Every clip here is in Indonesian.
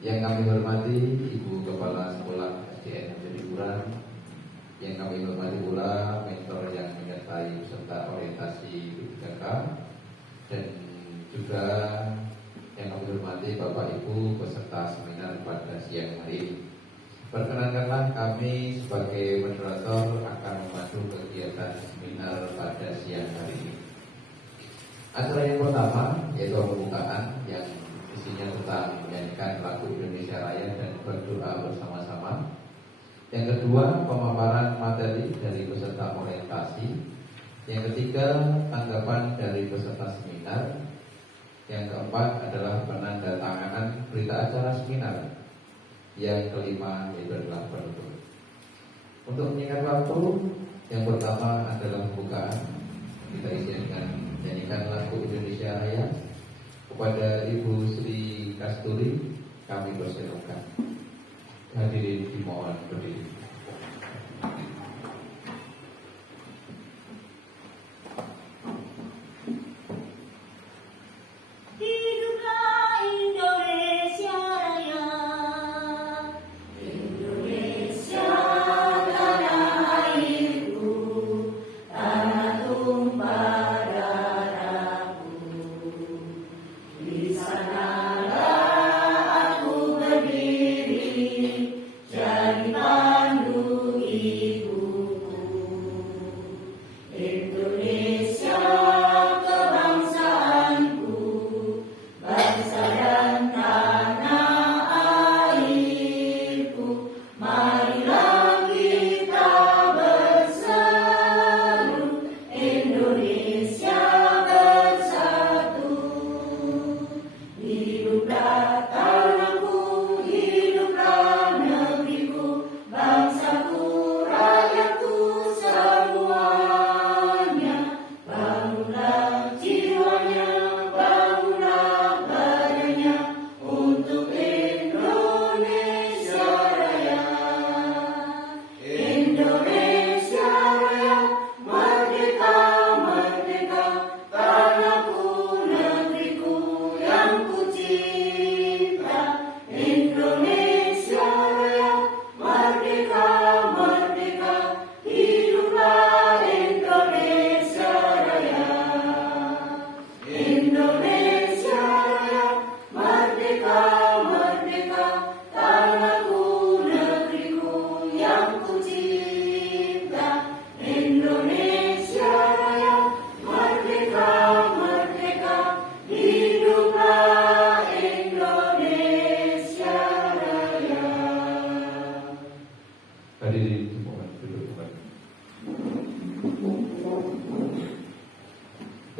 Yang kami hormati Ibu Kepala Sekolah SDN Jatipuran, yang kami hormati pula mentor yang menyertai peserta orientasi P3K, dan juga yang kami hormati Bapak Ibu peserta seminar pada siang hari ini. Perkenankanlah kami sebagai moderator akan memandu kegiatan seminar pada siang hari ini. Acara yang pertama yaitu pembukaan yang isinya tentang menyanyikan lagu Indonesia Raya dan berdoa bersama-sama. Yang kedua, pemaparan materi dari peserta orientasi. Yang ketiga, tanggapan dari peserta seminar. Yang keempat adalah penandatanganan berita acara seminar. Yang kelima yaitu adalah penutup. Untuk menyingkat waktu, yang pertama adalah pembukaan. Kita isi dengan menyanyikan lagu Indonesia Raya. Kepada Ibu Sri Kasturi kami persilakan. Hadirin dimohon berdiri.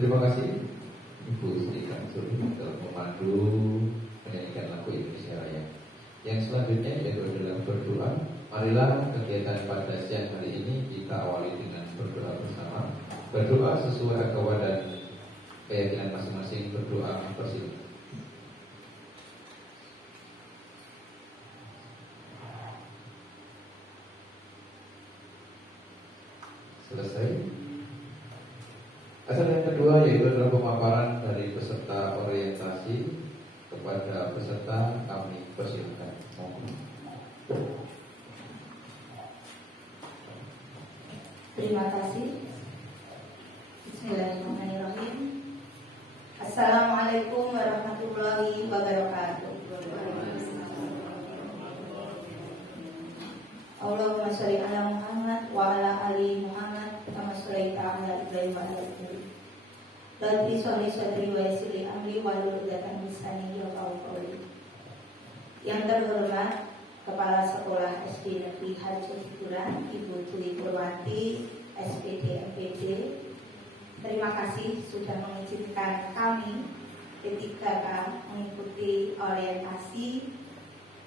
Terima kasih Ibu Sri Kasturi telah memandu menyanyikan lagu Indonesia Raya. Yang selanjutnya yaitu adalah berdoa. Marilah kegiatan pada siang hari ini kita awali dengan berdoa bersama. Berdoa sesuai agama dan keyakinan masing-masing. Berdoa bersama. Selesai. Acara yang kedua yaitu adalah pemaparan dari peserta orientasi. Kepada peserta kami persilakan. Terima kasih. Bismillahirrahmanirrahim. Assalamualaikum warahmatullahi wabarakatuh. Allahumma sholli ala Muhammad wa ala ali Muhammad kama shallaita ala Ibrahim wa ala Ibrahim. Rabbi sholli sadri wa yassir li amri wa hlul 'uqdatam min lisani yafqahu qawli. Yang terhormat Kepala Sekolah SD Negeri Jatipuran Ibu Dwi Purwati SPD MPD, terima kasih sudah mengizinkan kami P3K mengikuti orientasi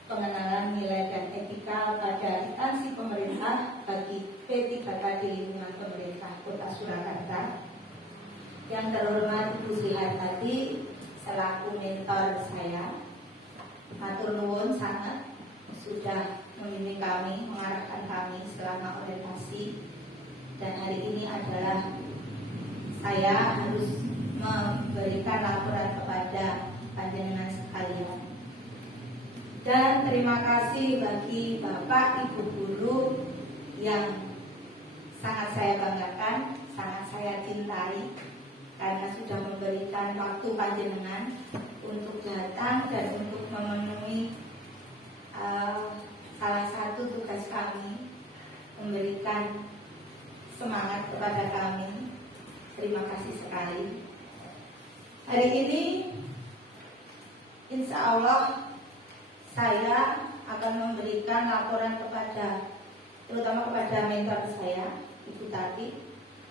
pengenalan nilai dan etika pada instansi pemerintah bagi P3K di lingkungan pemerintah Kota Surakarta. Yang terhormat Ibu Sri Hartati selaku mentor saya, matur nuwun sangat sudah membimbing kami, mengarahkan kami selama orientasi. Dan hari ini adalah saya harus memberikan laporan kepada panjenengan sekalian. Dan terima kasih bagi Bapak Ibu guru yang sangat saya banggakan, sangat saya cintai, karena sudah memberikan waktu panjenengan untuk datang dan untuk memenuhi salah satu tugas kami, memberikan semangat kepada kami. Terima kasih sekali. Hari ini insya Allah saya akan memberikan laporan terutama kepada mentor saya, Ibu Tati,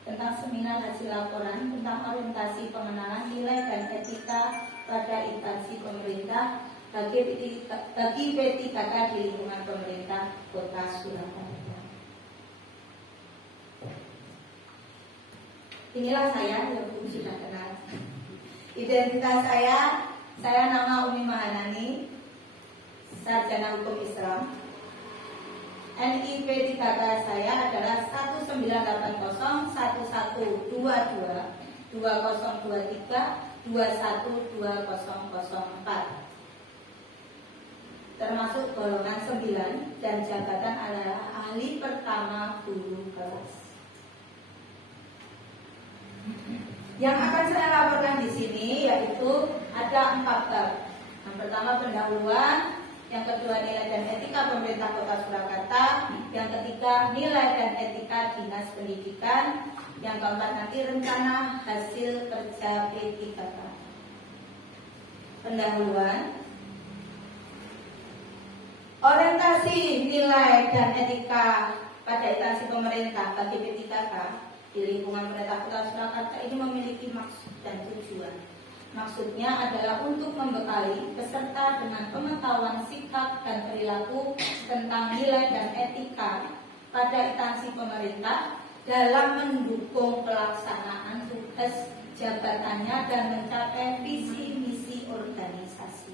tentang seminar hasil laporan tentang orientasi pengenalan nilai dan etika pada instansi pemerintah bagi P3K di lingkungan pemerintah Kota Surakarta. Inilah saya yang sudah kenal. Identitas saya nama Umi Mahanani, sarjana hukum Islam. NIP 3K saya adalah 19801122 2023 21204, termasuk golongan 9 dan jabatan adalah ahli pertama guru kelas. Yang akan saya laporkan di sini yaitu ada 4 bab. Yang pertama pendahuluan, yang kedua nilai dan etika pemerintah Kota Surakarta, yang ketiga nilai dan etika dinas pendidikan, yang keempat nanti rencana hasil kerja P3K. Pendahuluan, orientasi nilai dan etika pada instansi pemerintah bagi P3K di lingkungan pemerintah Kota Surakarta ini memiliki maksud dan tujuan. Maksudnya adalah untuk membekali peserta dengan pengetahuan sikap dan perilaku tentang nilai dan etika pada instansi pemerintah dalam mendukung pelaksanaan tugas jabatannya dan mencapai visi misi organisasi.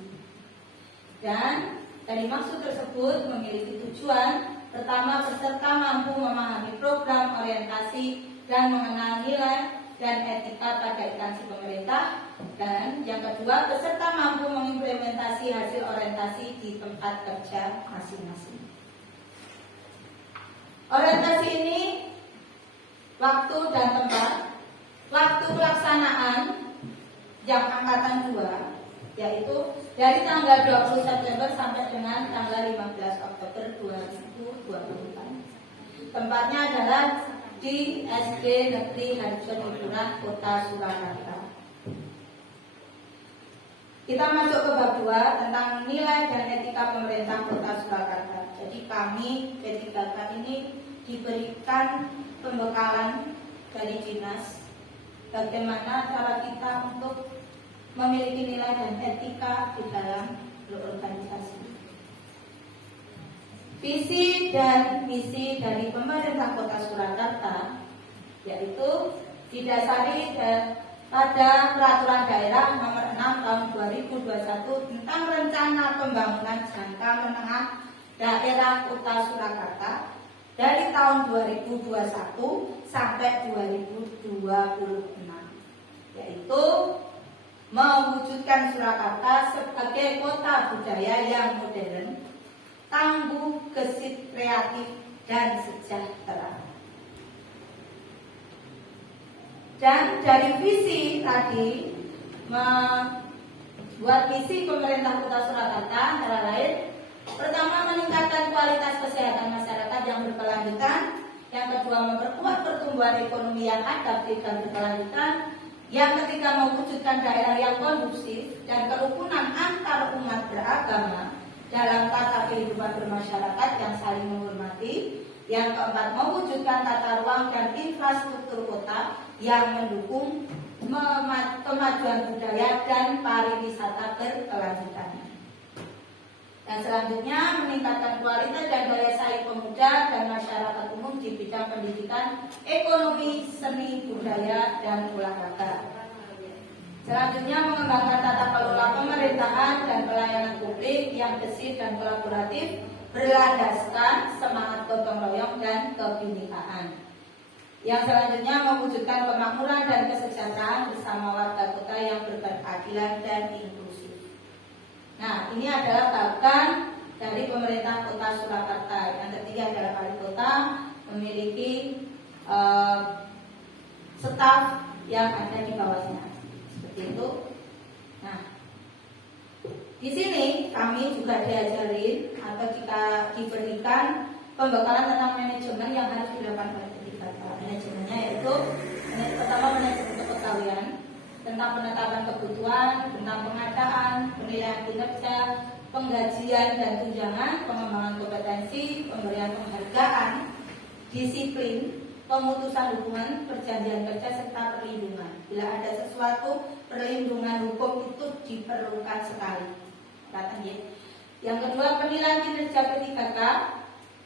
Dan dari maksud tersebut memiliki tujuan: pertama, peserta mampu memahami program orientasi dan mengenal nilai dan etika pada instansi pemerintah, dan yang kedua, peserta mampu mengimplementasi hasil orientasi di tempat kerja masing-masing. Orientasi ini waktu dan tempat. Waktu pelaksanaan jam angkatan 2 yaitu dari tanggal 20 September sampai dengan tanggal 15 Oktober 2024. Tempatnya adalah di SD Negeri Harjo Hiburan Kota Surakarta. Kita masuk ke bab 2 tentang nilai dan etika pemerintah Kota Surakarta. Jadi kami P3K ini diberikan pembekalan dari dinas bagaimana cara kita untuk memiliki nilai dan etika di dalam berorganisasi. Visi dan misi dari pemerintah Kota Surakarta yaitu didasari pada Peraturan Daerah Nomor 6 Tahun 2021 tentang Rencana Pembangunan Jangka Menengah Daerah Kota Surakarta dari tahun 2021 sampai 2026, yaitu mewujudkan Surakarta sebagai kota budaya yang modern, tangguh, gesit, kreatif, dan sejahtera. Dan dari visi tadi membuat visi pemerintah Kota Surakarta antara lain: pertama, meningkatkan kualitas kesehatan masyarakat yang berkelanjutan; yang kedua, memperkuat pertumbuhan ekonomi yang adaptif dan berkelanjutan; yang ketiga, mewujudkan daerah yang kondusif dan kerukunan antar umat beragama dalam tata kehidupan bermasyarakat yang saling menghormati; yang keempat, mewujudkan tata ruang dan infrastruktur kota yang mendukung kemajuan budaya dan pariwisata berkelanjutan. Dan selanjutnya, meningkatkan kualitas dan daya saing pemuda dan masyarakat umum di bidang pendidikan, ekonomi, seni, budaya, dan olahraga. Selanjutnya, mengembangkan tata kelola pemerintahan dan pelayanan publik yang bersih dan kolaboratif, berlandaskan semangat gotong royong dan kebinekaan. Yang selanjutnya, mewujudkan kemakmuran dan kesejahteraan bersama warga kota yang berkeadilan dan inklusif. Nah, ini adalah bahkan pemerintah Kota Surakarta. Yang ketiga adalah wali kota memiliki staf yang ada di bawahnya. Seperti itu. Nah, di sini kami juga diajarin atau jika diberikan pembekalan tentang manajemen yang harus dilakukan oleh P3K. Manajemennya yaitu pertama manajemen kepegawaian, tentang penetapan kebutuhan, tentang pengadaan, penilaian kinerja, penggajian dan tunjangan, pengembangan kompetensi, pemberian penghargaan, disiplin, pemutusan hubungan, perjanjian kerja serta perlindungan. Bila ada sesuatu, perlindungan hukum itu diperlukan sekali. Katanya. Yang kedua, penilaian kinerja P3K,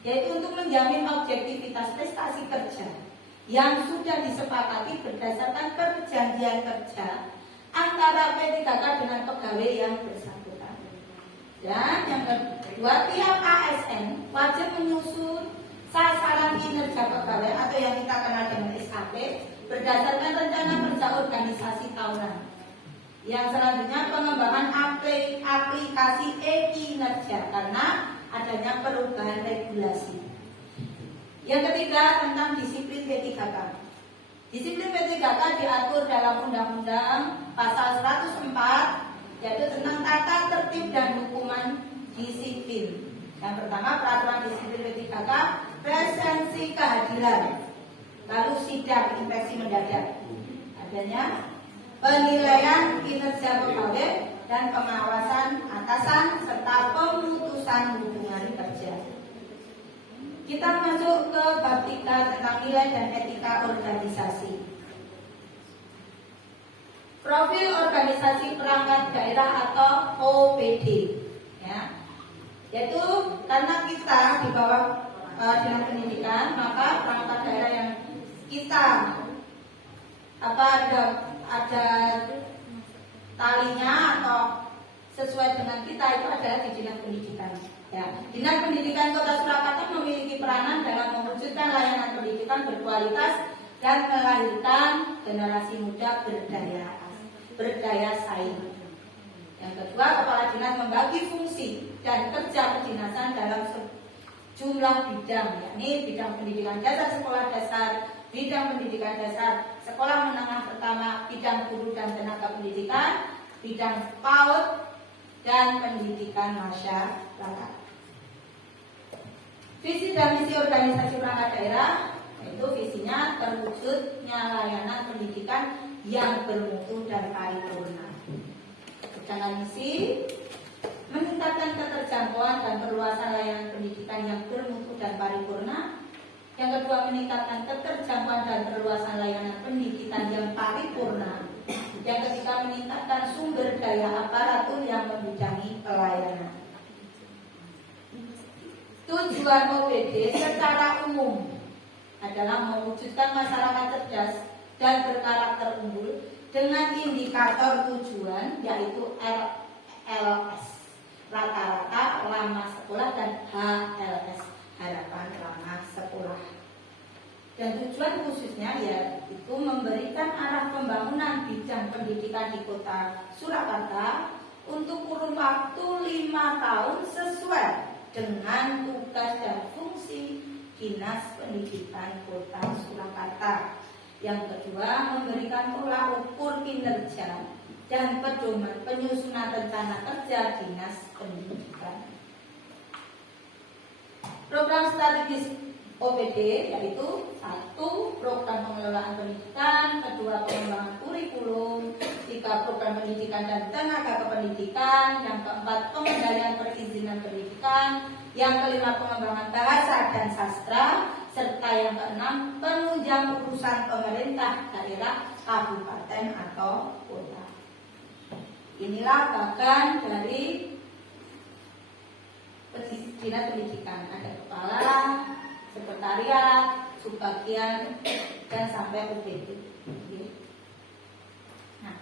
yaitu untuk menjamin objektivitas prestasi kerja yang sudah disepakati berdasarkan perjanjian kerja antara P3K dengan pegawai yang bersangkutan. Dan yang kedua, tiap ASN wajib menyusun sasaran kinerja pegawai atau yang kita kenal dengan SKP berdasarkan rencana kerja organisasi tahunan. Yang selanjutnya, pengembangan aplikasi e-kinerja karena adanya perubahan regulasi. Yang ketiga, tentang disiplin P3K. Disiplin P3K diatur dalam Undang-Undang Pasal 104, yaitu tentang tata tertib dan hukuman disiplin. Yang pertama, peraturan disiplin P3K, presensi kehadiran, lalu sidang inspeksi mendadak, adanya penilaian kinerja pegawai dan pengawasan atasan serta pemutusan hubungan kerja. Kita masuk ke bab 3 tentang nilai dan etika organisasi. Profil organisasi perangkat daerah atau OPD, ya. Yaitu karena kita di bawah Dinas Pendidikan, maka perangkat daerah yang kita ada talinya atau sesuai dengan kita itu adalah di Dinas Pendidikan. Ya, Dinas Pendidikan Kota Surakarta memiliki peranan dalam mewujudkan layanan pendidikan berkualitas dan melahirkan generasi muda berdaya saing. Yang kedua, Kepala Dinas membagi fungsi dan kerja kedinasan dalam sejumlah bidang, yakni bidang pendidikan dasar sekolah dasar, bidang pendidikan dasar sekolah menengah pertama, bidang guru dan tenaga pendidikan, bidang PAUD, dan pendidikan masyarakat. Visi dan misi organisasi perangkat daerah, yaitu visinya terwujudnya layanan pendidikan yang bermutu dan paripurna. Sedangkan misi meningkatkan keterjangkauan dan perluasan layanan pendidikan yang bermutu dan paripurna. Yang kedua, meningkatkan keterjangkauan dan perluasan layanan pendidikan yang paripurna. Yang ketiga, meningkatkan sumber daya aparatur yang membidangi pelayanan. Tujuan OPD secara umum adalah mewujudkan masyarakat cerdas dan berkarakter unggul dengan indikator tujuan yaitu LS, rata-rata lama sekolah, dan HLS, harapan lama sekolah. Dan tujuan khususnya yaitu memberikan arah pembangunan bidang pendidikan di Kota Surakarta untuk kurun waktu 5 tahun sesuai dengan tugas dan fungsi Dinas Pendidikan Kota Surakarta. Yang kedua, memberikan tolak ukur kinerja dan pedoman penyusunan rencana kerja Dinas Pendidikan. Program strategis OPD yaitu 1. Program pengelolaan pendidikan, 2. Pengembangan kurikulum, 3. Program pendidikan dan tenaga kependidikan, yang keempat pengendalian perizinan pendidikan, yang kelima pengembangan bahasa dan sastra, serta yang keenam penunjang urusan pemerintah daerah, kabupaten atau kota. Inilah bagian dari Dinas Pendidikan, ada kepala, sekretariat, subbagian, dan sampai OPD. Nah,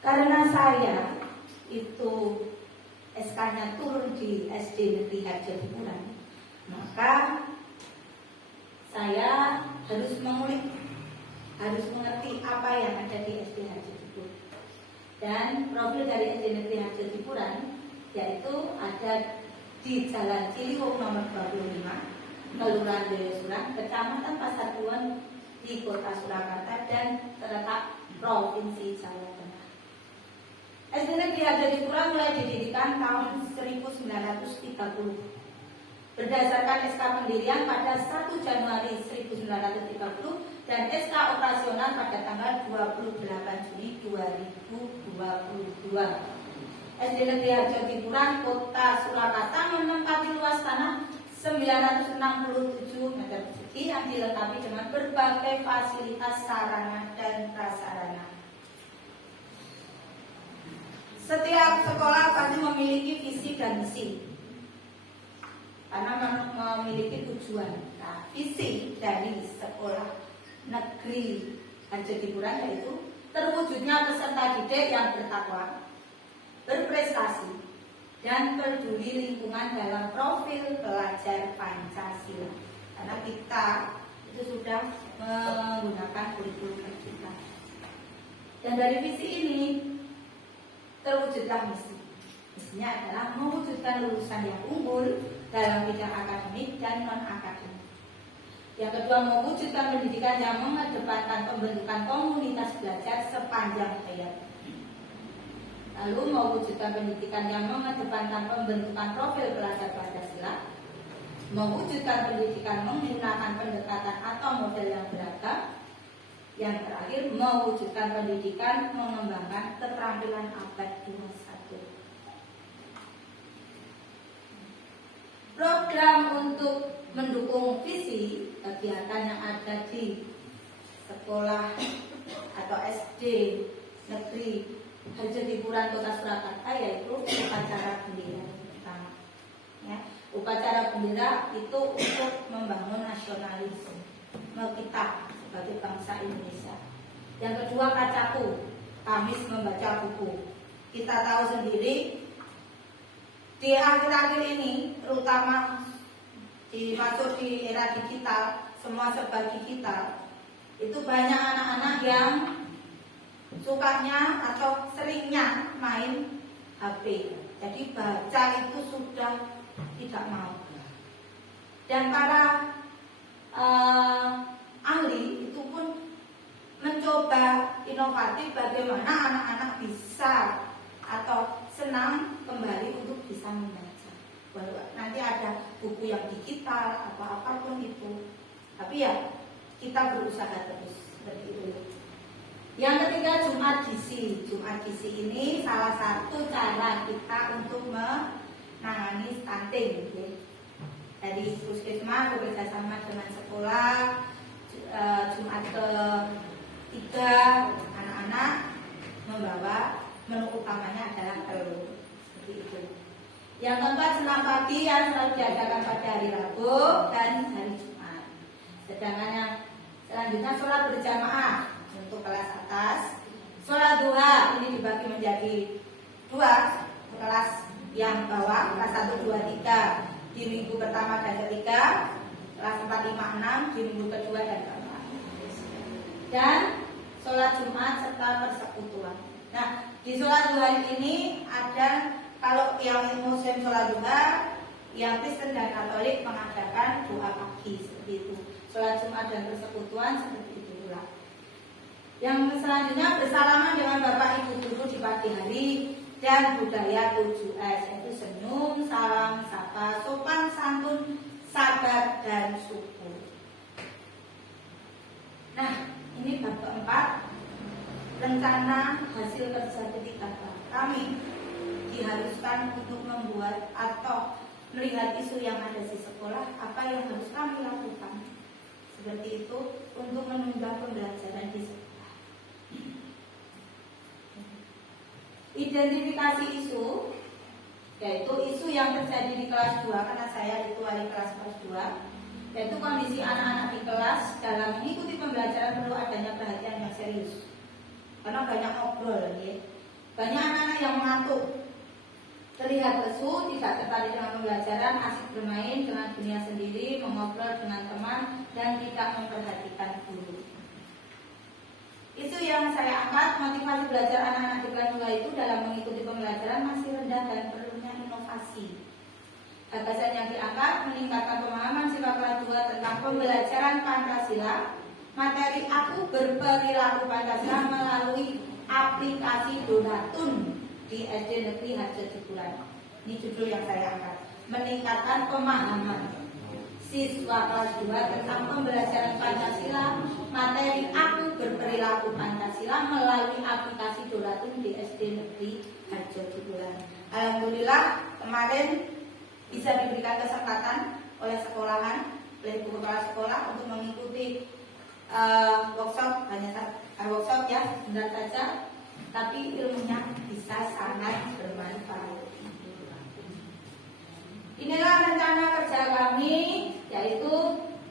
karena saya itu SK-nya turun di SD Negeri Harjatipuran, maka saya harus mengulik, harus mengerti apa yang ada di SD Harjatipuran. Dan profil dari SD Negeri Harjatipuran yaitu ada di Jalan Ciliwung nomor 25, Kelurahan Joyosuran, Kecamatan Pasar Buon di Kota Surakarta dan terletak Provinsi Jawa Tengah. SD Negeri Harjadipura mulai didirikan tahun 1930 berdasarkan SK pendirian pada 1 Januari 1930 dan SK operasional pada tanggal 28 Juni 2022. SD Negeri Harjadipura Kota Surakarta menempati luas tanah 967 meter persegi yang dilengkapi dengan berbagai fasilitas sarana dan prasarana. Setiap sekolah pasti memiliki visi dan misi karena memiliki tujuan. Nah, visi dari sekolah negeri Harjadipura yaitu terwujudnya peserta didik yang bertakwa, berprestasi, dan peduli lingkungan dalam profil pelajar Pancasila. Karena kita itu sudah menggunakan kurikulum kita. Dan dari visi ini terwujudlah misi. Misinya adalah mewujudkan lulusan yang unggul dalam bidang akademik dan non-akademik. Yang kedua, mewujudkan pendidikan yang mengedepankan pembentukan komunitas belajar sepanjang hayat. Lalu mewujudkan pendidikan yang mengedepankan pembentukan profil pelajar Pancasila, mewujudkan pendidikan menggunakan pendekatan atau model yang beragam. Yang terakhir, mewujudkan pendidikan mengembangkan keterampilan abad 21. Program untuk mendukung visi kegiatan yang ada di sekolah atau SD negeri Harjadipura Kota Surakarta yaitu upacara bendera pertama. Ya, upacara bendera itu untuk membangun nasionalisme kita sebagai bangsa Indonesia. Yang kedua, kacaku, Kamis membaca buku. Kita tahu sendiri di akhir-akhir ini, terutama masuk di era digital, semua serba digital, itu banyak anak-anak yang sukanya atau seringnya main HP. Jadi baca itu sudah tidak mau. Dan para ahli itu pun mencoba inovatif bagaimana anak-anak bisa atau senang kembali untuk bisa membaca. Nanti ada buku yang digital atau apapun itu. Tapi ya kita berusaha terus seperti itu. Yang ketiga, Jumat gizi. Jumat gizi ini salah satu cara kita untuk menangani stunting. Dari puskesmas bekerjasama dengan sekolah, Jumat ke-3 anak-anak membawa menu utamanya adalah telur. Seperti itu. Yang keempat, senam pagi yang selalu diadakan pada hari Rabu dan hari Jumat. Sedangkan yang selanjutnya sholat berjamaah untuk kelas atas. Sholat duha ini dibagi menjadi 2 kelas yang bawah, kelas 1, 2, 3 di minggu pertama dan ketiga, kelas 4, 5, 6 di minggu kedua dan keempat. Dan sholat Jumat serta persekutuan. Nah, di sholat duha ini ada, kalau yang Muslim sholat duha, yang Kristen dan Katolik mengadakan doa pagi seperti itu. Sholat Jumat dan persekutuan seperti itu pula. Yang selanjutnya bersalaman dengan Bapak Ibu guru di pagi hari dan budaya 7S, yaitu senyum, salam, sapa, sopan, santun, sabar, dan syukur. Nah, ini bab keempat, rencana hasil kerja ketika kami diharuskan untuk membuat atau melihat isu yang ada di sekolah, apa yang harus kami lakukan. Seperti itu untuk menunjang pembelajaran di sekolah. Identifikasi isu, yaitu isu yang terjadi di kelas 2, karena saya itu wali kelas 2, yaitu kondisi anak-anak di kelas dalam mengikuti pembelajaran perlu adanya perhatian yang serius. Karena banyak ngobrol, ya. Banyak anak-anak yang mengantuk, terlihat lesu, tidak tertarik dengan pembelajaran, asik bermain dengan dunia sendiri, mengobrol dengan teman, dan tidak memperhatikan guru. Isu yang saya angkat, motivasi belajar anak-anak di kelas 2 itu dalam mengikuti pembelajaran masih rendah dan perlunya inovasi. Gagasan yang diangkat meningkatkan pemahaman sila kelas 2 tentang pembelajaran Pancasila, materi aku berperilaku Pancasila melalui aplikasi Donatun di SD Negeri Harjo Cipuran. Ini judul yang saya angkat. Meningkatkan pemahaman siswa kelas 2 tentang pembelajaran Pancasila, materi aku berperilaku Pancasila melalui aplikasi Donatun di SD Negeri Harjo Cipuran. Alhamdulillah kemarin bisa diberikan kesempatan oleh sekolahan, oleh ibu kepala sekolah untuk mengikuti workshop, hanya workshop ya, sebentar saja, tapi ilmunya bisa sangat bermanfaat. Inilah rencana kerja kami, yaitu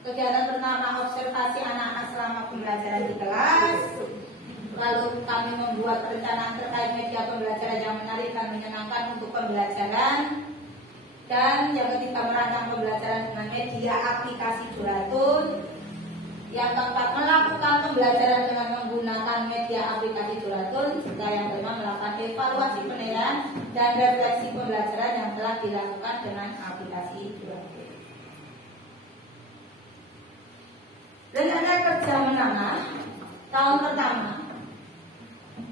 kegiatan pertama observasi anak-anak selama pembelajaran di kelas. Lalu kami membuat perencanaan terkait media pembelajaran yang menarik dan menyenangkan untuk pembelajaran. Dan yang ketiga, merancang pembelajaran dengan media aplikasi Donatun. Yang keempat, melakukan pembelajaran dengan menggunakan media aplikasi Donatun. Juga yang kelima, melakukan evaluasi penilaian dan refleksi pembelajaran yang telah dilakukan dengan aplikasi Donatun. Rencana kerja menengah tahun pertama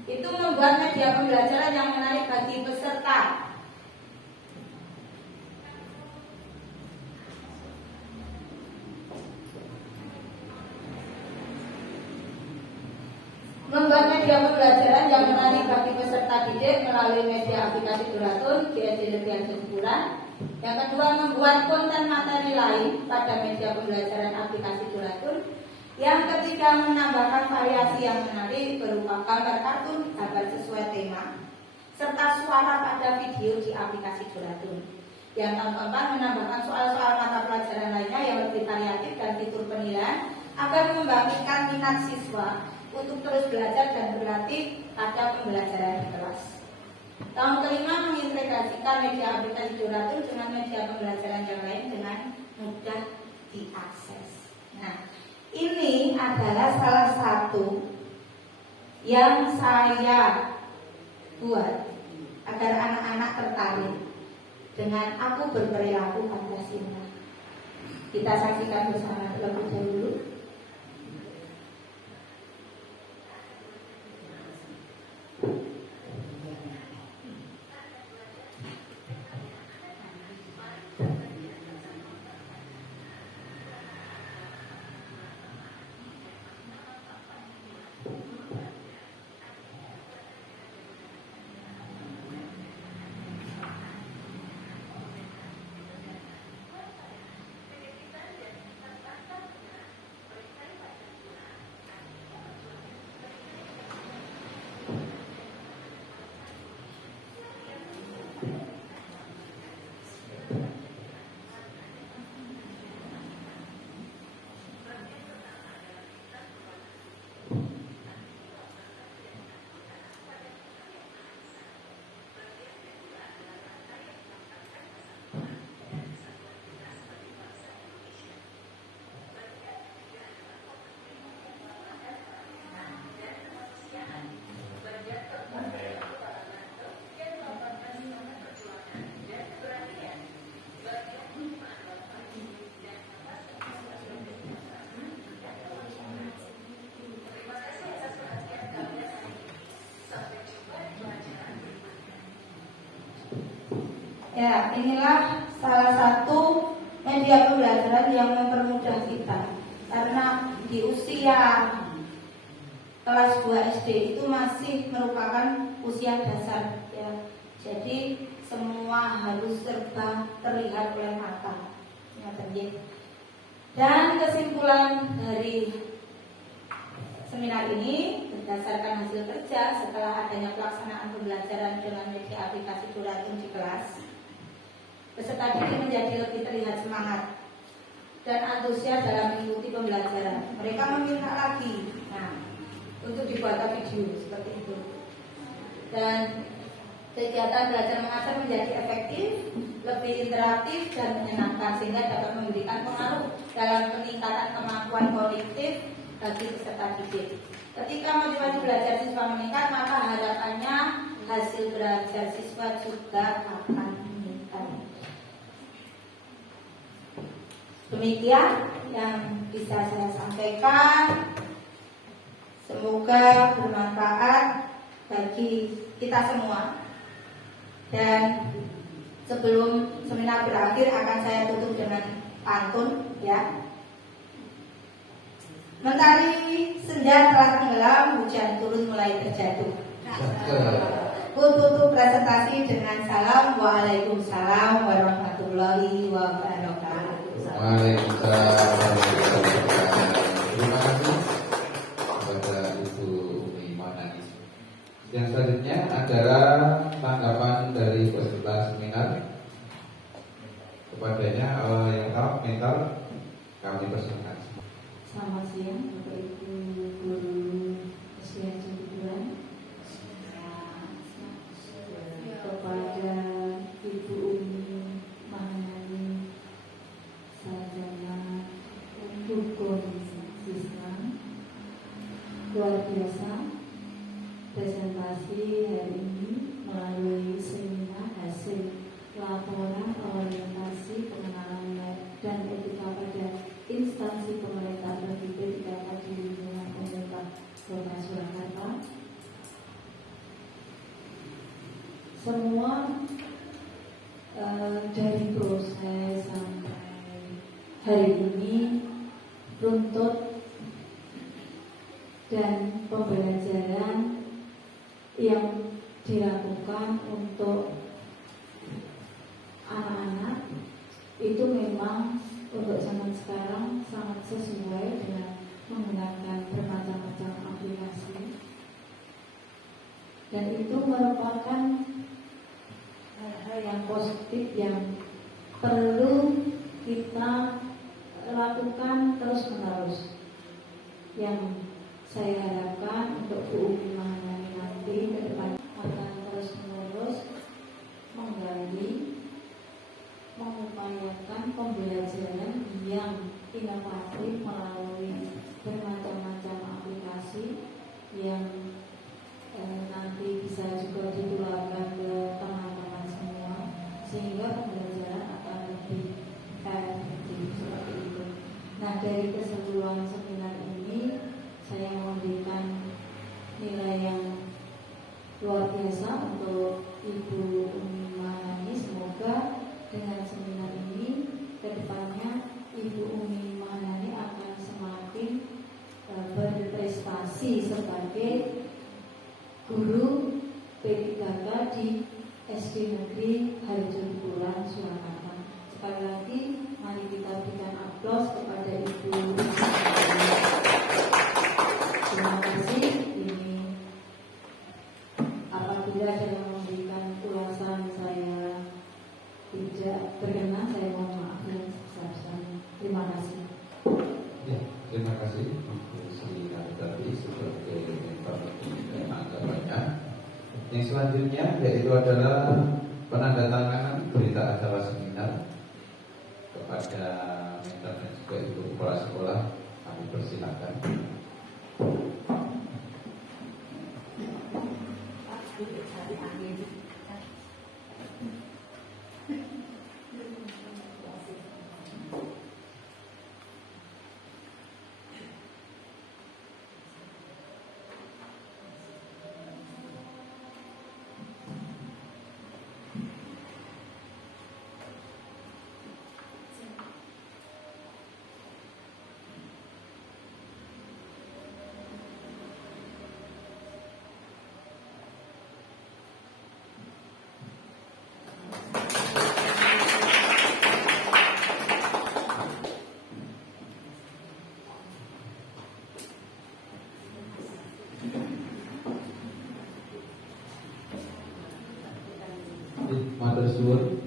itu membuat media pembelajaran yang menarik bagi peserta. Membuat media pembelajaran yang menarik bagi peserta didik melalui media aplikasi Donatun di SD Negeri Harjo Cipuran. Yang kedua, membuat konten materi lain pada media pembelajaran aplikasi Donatun. Yang ketiga, menambahkan variasi yang menarik berupa gambar kartun, gambar sesuai tema, serta suara pada video di aplikasi Donatun. Yang keempat, menambahkan soal-soal mata pelajaran lainnya yang lebih variatif dan fitur penilaian agar membangkitkan minat siswa untuk terus belajar dan berlatih pada pembelajaran di kelas. Tahun kelima, mengintegrasikan media aplikasi Donatun dengan media pembelajaran yang lain dengan mudah diakses. Nah, ini adalah salah satu yang saya buat agar anak-anak tertarik dengan aku berperilaku Pancasila. Kita saksikan bersama terlebih dahulu. Ya, inilah salah satu media pembelajaran yang mempermudah kita. Karena di usia kelas 2 SD itu masih merupakan usia dasar ya. Jadi semua harus serba terlihat oleh mata. Ya, dan kesimpulan dari seminar ini berdasarkan hasil kerja setelah adanya pelaksanaan pembelajaran dengan media aplikasi Donatun di kelas, peserta didik menjadi lebih terlihat semangat dan antusias dalam mengikuti pembelajaran. Mereka meminta lagi, untuk dibuat video seperti itu. Dan kegiatan belajar mengajar menjadi efektif, lebih interaktif dan menyenangkan sehingga dapat memberikan pengaruh dalam peningkatan kemampuan kognitif bagi peserta didik. Ketika motivasi belajar siswa meningkat, maka harapannya hasil belajar siswa juga akan meningkat. Demikian yang bisa saya sampaikan. Semoga bermanfaat bagi kita semua. Dan sebelum seminar berakhir akan saya tutup dengan pantun ya. Mentari senja telah tenggelam, hujan turun mulai terjatuh. Tutup presentasi dengan salam. Waalaikumsalam warahmatullahi wabarakatuh. Waalaikumsalam warahmatullahi wabarakatuh. Terima kasih kepada Ibu Umi Maulani. Yang selanjutnya adalah tanggapan dari peserta seminar. Kepadanya yang tahu mental kami persilakan. Selamat siang Bapak Ibu Guru SDN Cibubur. Kepada Ibu Umi Mahanani Sarjana Hukum Islam, luar biasa presentasi hari ini melalui seminar hasil laporan orientasi pengenalan dan etika pada instansi pemerintah bagi PKK di lingkungan pemerintah Kota Surakarta. Semua dari proses sampai hari ini runtut dan pembelajaran yang dilakukan untuk anak-anak itu memang untuk zaman sekarang sangat sesuai dengan menggunakan bermacam-macam aplikasi, dan itu merupakan hal-hal yang positif yang perlu kita lakukan terus-menerus. Yang saya harapkan untuk Bu Umi Mahanani nanti ke depan akan terus-menerus menggali, mengupayakan pembelajaran yang inovatif melalui bermacam-macam aplikasi yang nanti bisa juga ditularkan ke teman-teman semua, sehingga pembelajaran akan lebih efektif seperti itu. Nah, dari keseluruhan seminar ini saya memberikan nilai yang luar biasa untuk Ibu Umi Mahanani. Semoga dengan seminar ini kedepannya Ibu Umi Mahanani akan semakin berprestasi sebagai guru P3K di SD Negeri Harjamukura, Surakarta. Sekali lagi mari kita berikan aplaus kepada Ibu Umi Mahanani. Terima kasih. Ini apabila dalam memberikan ulasan saya tidak berkenan, saya mohon maaf yang sebesar-besarnya. Terima kasih. Ya, terima kasih untuk seminar tadi sebagai informasi dan anggapannya. Yang selanjutnya yaitu adalah penandatanganan berita acara seminar kepada mentor dan juga ibu kepala sekolah. Kami persilakan. Matur suwun.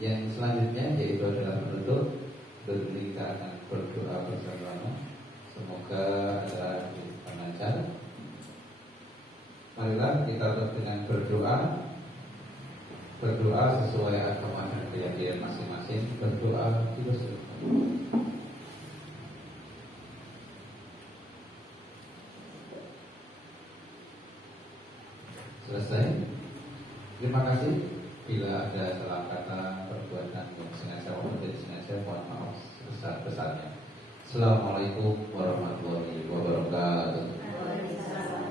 Yang selanjutnya yaitu adalah penutup. Kita akan berdoa bersama. Semoga acara lancar. Marilah kita tutup dengan berdoa. Berdoa sesuai agama dan keyakinan masing-masing. Berdoa terus. Selesai. Terima kasih. Bila ada salah kata, perbuatan yang sengaja maupun tidak sengaja, mohon maaf. besar-besarnya. Assalamualaikum warahmatullahi wabarakatuh. Waalaikumsalam.